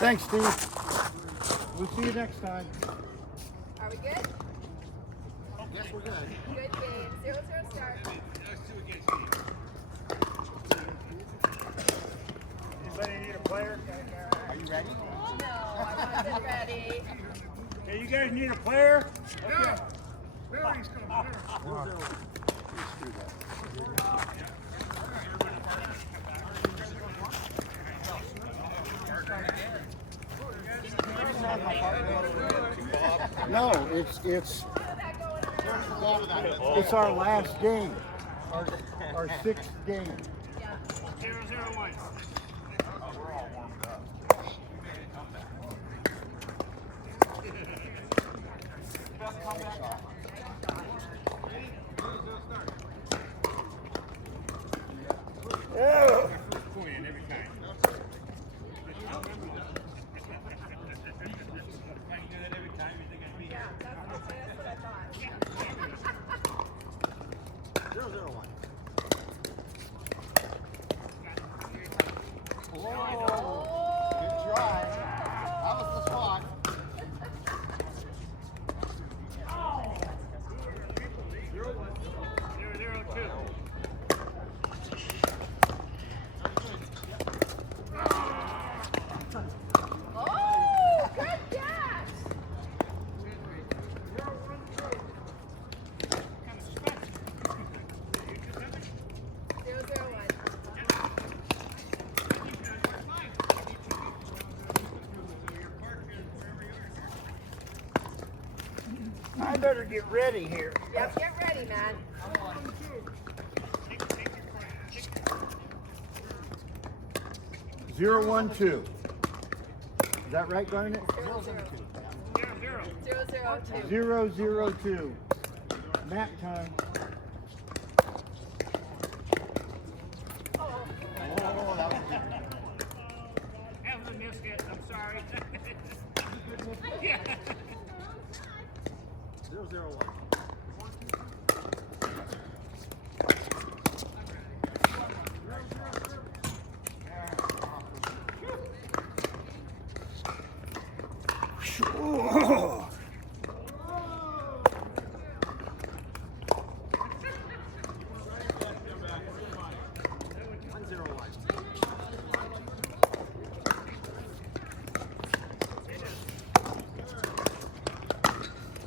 Thanks, Steve. We'll see you next time. Are we good? Yes, we're good. Good game. 0-0 start. Anybody need a player? Are you ready? No, I wasn't ready. Hey, you guys need a player? Okay. Barry's coming. No, it's our last game, our sixth game. 0-0-1. Point every time. Yeah, that's what I thought. 0-0-1. Oh! Good try. That was the spot. 0-0-2. Oh, good catch! 0-0-1. I better get ready here. Yep, get ready, man. 0-1-2. Is that right, Garnet? 0-0. 0-0. 0-0-2. Nap time. Oh, Oh, that was good. Haven't missed it. I'm sorry. Yeah. 0-0-1. Oh.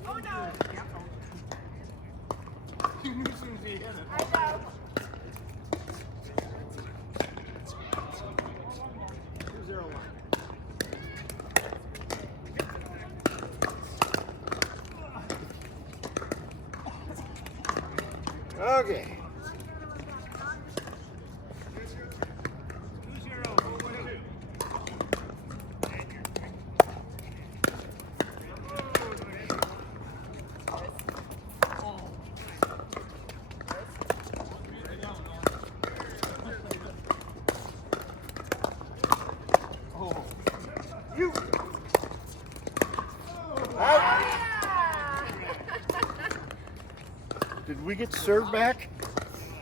oh no! You knew as soon as he hit it. I know. 2-0-1. Okay. 2-0. Oh. You. Yeah! Did we get served back?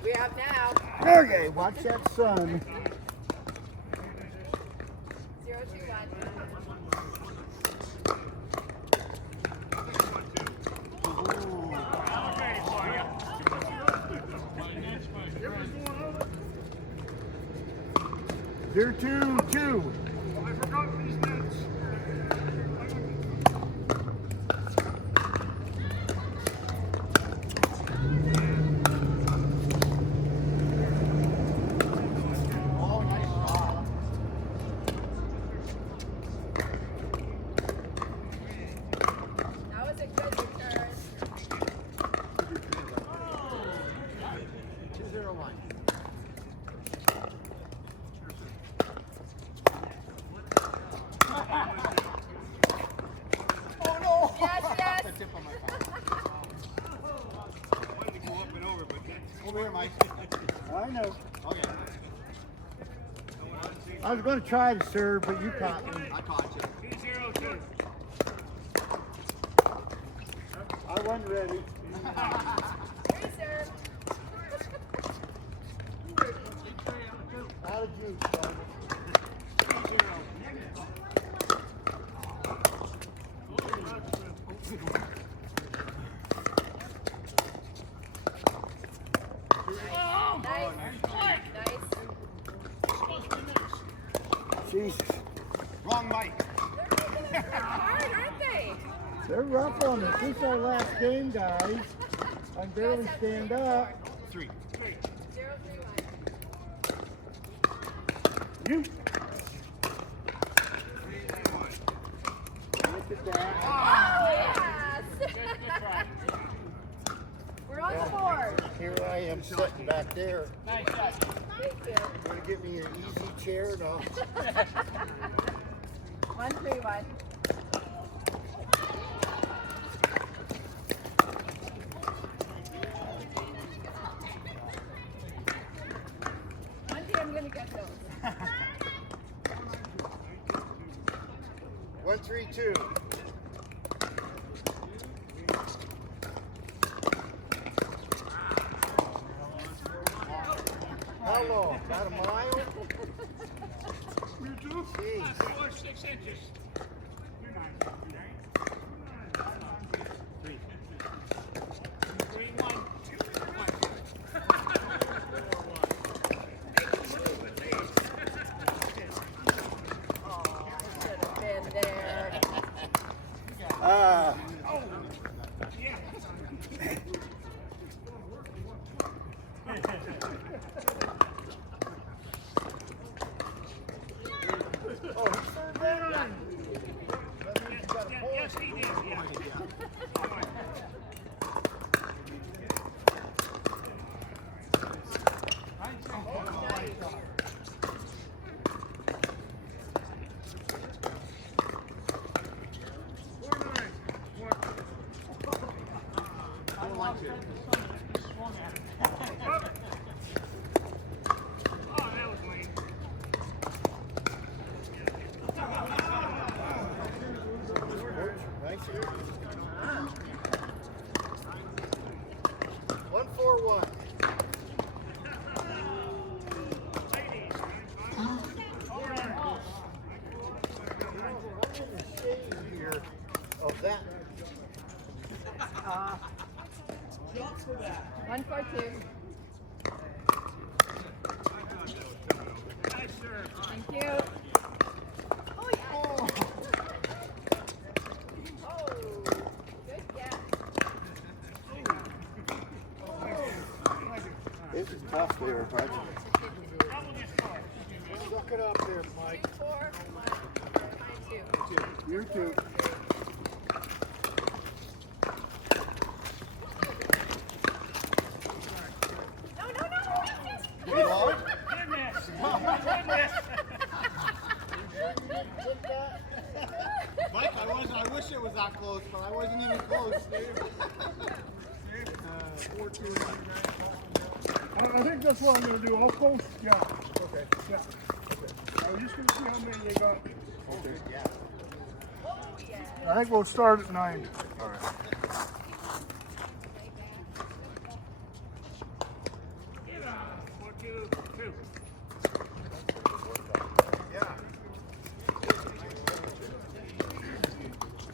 We have now. Okay, watch that sun. 0-2-1. I'm ready for you. 0-2-2. I forgot these nets. Oh, nice shot. That was a good return. 2-0-1. Oh no! Yes, yes. The tip of my tongue. I wanted to go up and over, but Over here, Mike. I know. Okay, I was going to try to serve, but you caught me. I caught you. 2-0-2. I wasn't ready. Reserve. Out of juice, Garnet. 3-0. Jesus. Wrong mic. They're making it hard, aren't they? They're rough on us. This is our last game, guys. I can barely stand up. 3. 0, 3, 1. You. Look at that. Oh, yes! We're on the board. Here I am sitting back there. Thank you. Gonna get me an easy chair, no? 1, 3, 1. One day I'm gonna get those. 1, 3, 2. How long? About a mile? You do? Jeez. 4, 6 inches. You're nice. 3. 3, 1. Should have been there. Ah. Yeah. Oh, he served that one. That means you got a point. Yes, he did. Yeah. Nice here. 1, 4, 1. I'm in the shade here of that. 1, 4, 2. Thank you. Oh, yeah. Oh, good guess. This is tough there, but suck it up there, 2, Mike. 4, 1, 2. You too. No, no, no. You lost? Goodness. Goodness. Mike, I wish it was that close, but I wasn't even close. 4-2. I think that's what I'm going to do. I'll post. Yeah. Okay. Yeah. Okay. I was just going to see how many they got. Okay. Yeah. Oh, yeah. I think we'll start at 9. All right.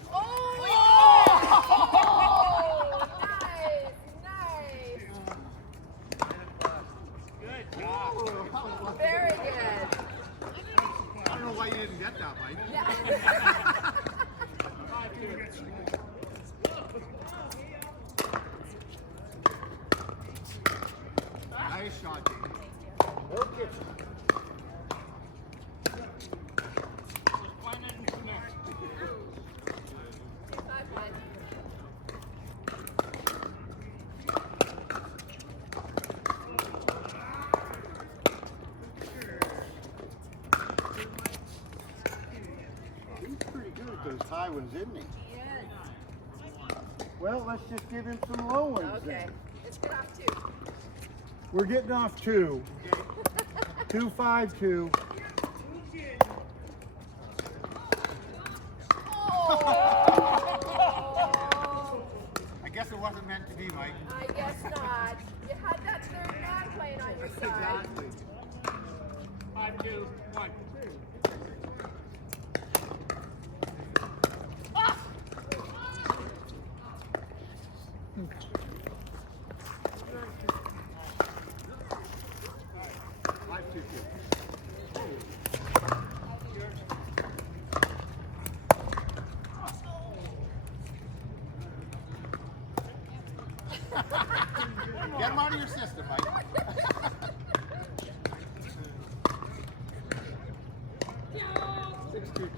Oh, nice, nice. Very good. I don't know why you didn't get that, Mike. Yeah. Nice shot, James. More kitchen. He's pretty good at those high ones, isn't he? Well, let's just give him some low ones Okay, then. let's get off 2. We're getting off 2. 2, 5, 2. I guess it wasn't meant to be, Mike. I guess not. You had that third man playing on your side. Exactly. 5, 2, 1. Get him out of your system, Mike. 6-2-2.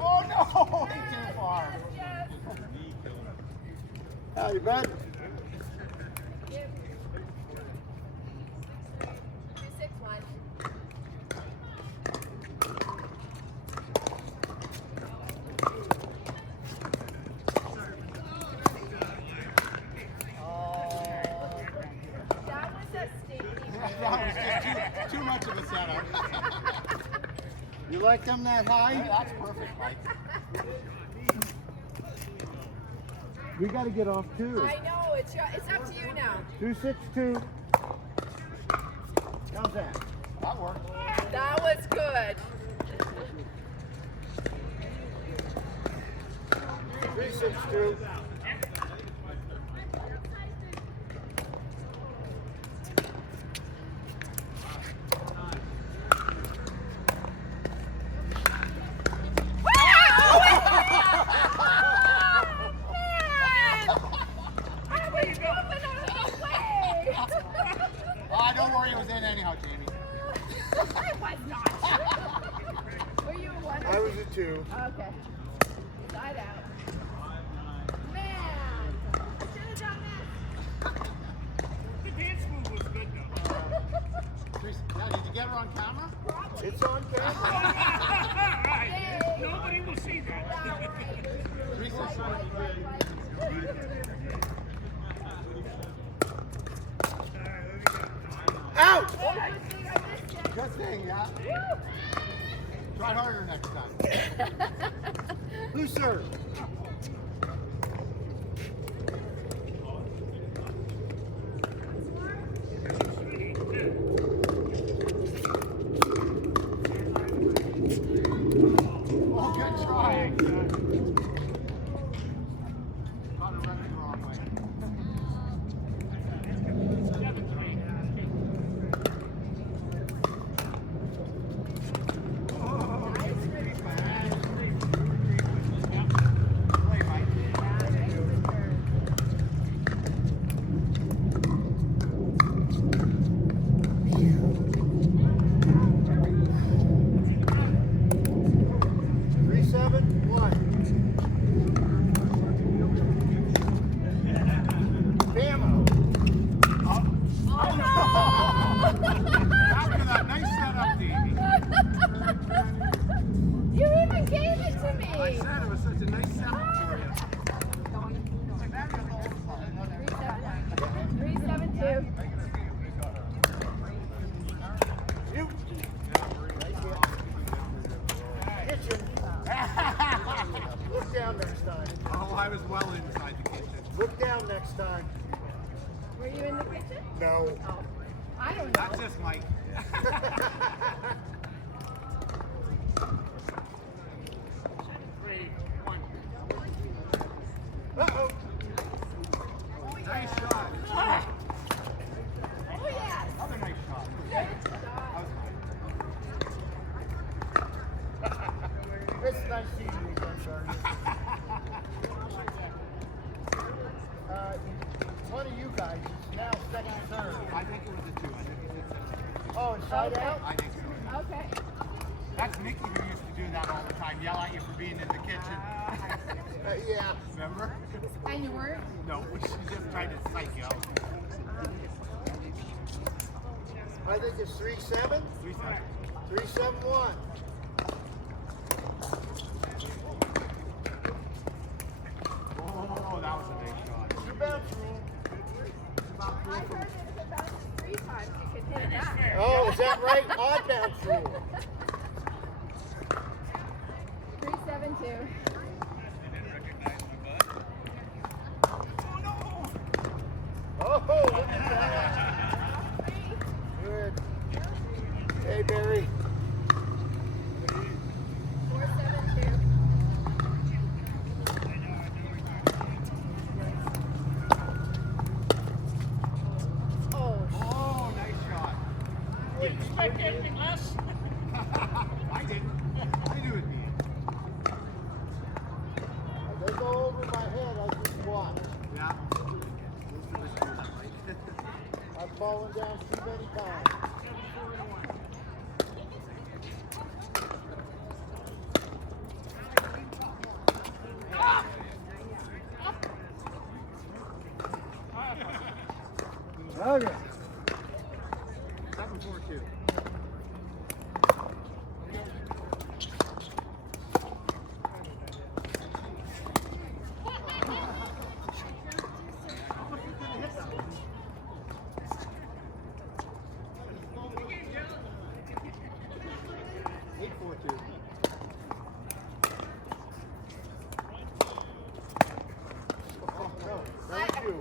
Oh no! Way too far. Howdy, bud. 2-6-1. That was a stinky That was just too much of a setup. You like them that high? That's perfect, Mike. We got to get off too. I know, it's up to you now. 2-6-2. How's that? That worked. That was good. 3-6-2. Oh, don't worry, it was in anyhow, Jamie. I was not. Were you a 1 I was a 2. Okay. Side out. Man! I should have done The dance move was good though. Now, did you get her on camera? It's on camera. Alright, nobody will see that. 3-6-1. Out! Good thing, yeah. Try harder next time. Who served? Oh, good try. Caught it running the wrong way. Play, Mike. Three, 7, 1. Bammo. After that nice setup, Davey. You even gave it to me. I said it was such a nice setup for you. 3-7-2. You. Kitchen. Look down next time. Oh, I was well inside the kitchen. Look down next time. Were you in the kitchen? No. Oh. I don't know. That's just Mike. 3-1. Uh-oh. Nice shot. Oh, yes. Another nice shot. Good That shot. was fine. It's nice seeing you again, Sergeant. One of you guys is now second serve. I think it was a 2. I think he said something. Oh, it's side Okay. out? I think so. Okay. That's Nikki who used to do that all the time, yell at you for being in the kitchen. Yeah. Remember? And you weren't? No, she just tried to psych you out. I think it's 3-7. 3-7. 3-7-1. Oh, that was a big shot. Two bounce rule. I heard that if it bounces 3 times, you could hit it back. Oh, is that right? Odd bounce rule. 3-7-2. Oh, look at that. Good. Hey, Barry. falling down too many times. Okay. 7-4-2.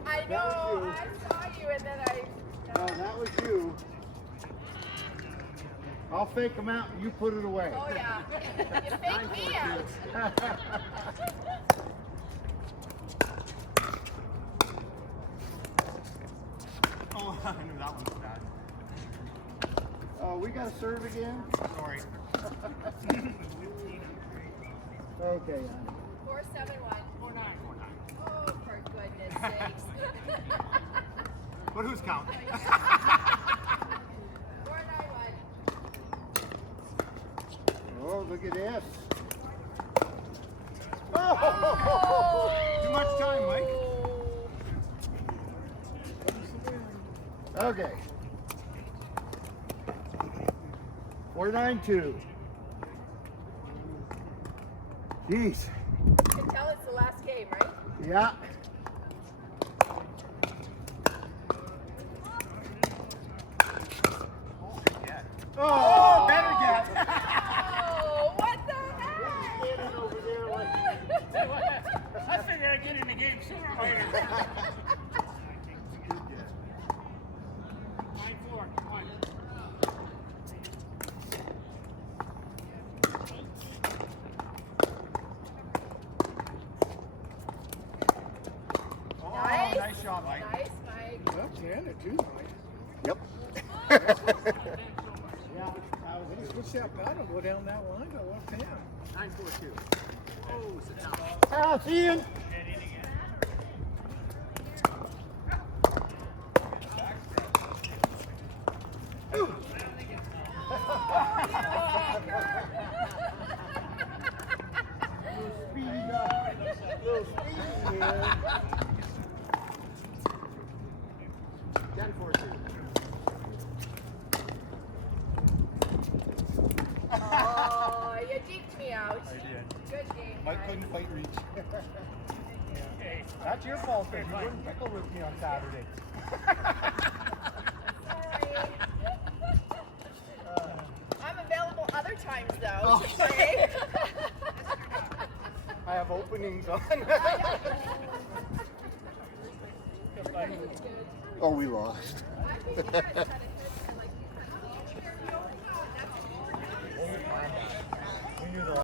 I know. I saw you, and then I. No, that was you. I'll fake them out and you put it away. Oh yeah. You fake me out. Oh, I knew that one was bad. Oh, we got to serve again? Sorry. Okay. 4-7-1. 4-9. Oh, for goodness sakes. But who's counting? 4-9-1. Oh, look at this. Too much time, Mike. Okay. 4-9-2. Jeez. You can tell it's the last game, right? Yeah. Oh, better get. Oh, what the heck? Standing over there like I figured I'd get in the game sooner or later. 9-4. Nice. Nice shot, Mike. Nice, Mike. Well, yeah, they're too high. Yep. Let's push that bottom, go down that line, go up down. 9-4-2. Oh, sit down. Pass, Ian. Little speedy here. 10-4-2. Oh, you deked me out. I did. Good game, Mike guys. couldn't quite reach. That's your fault, because you wouldn't pickle with me on Saturday. Sorry. I'm available other times, though, Oh. to play. I have openings on. Oh, we lost. I think you guys had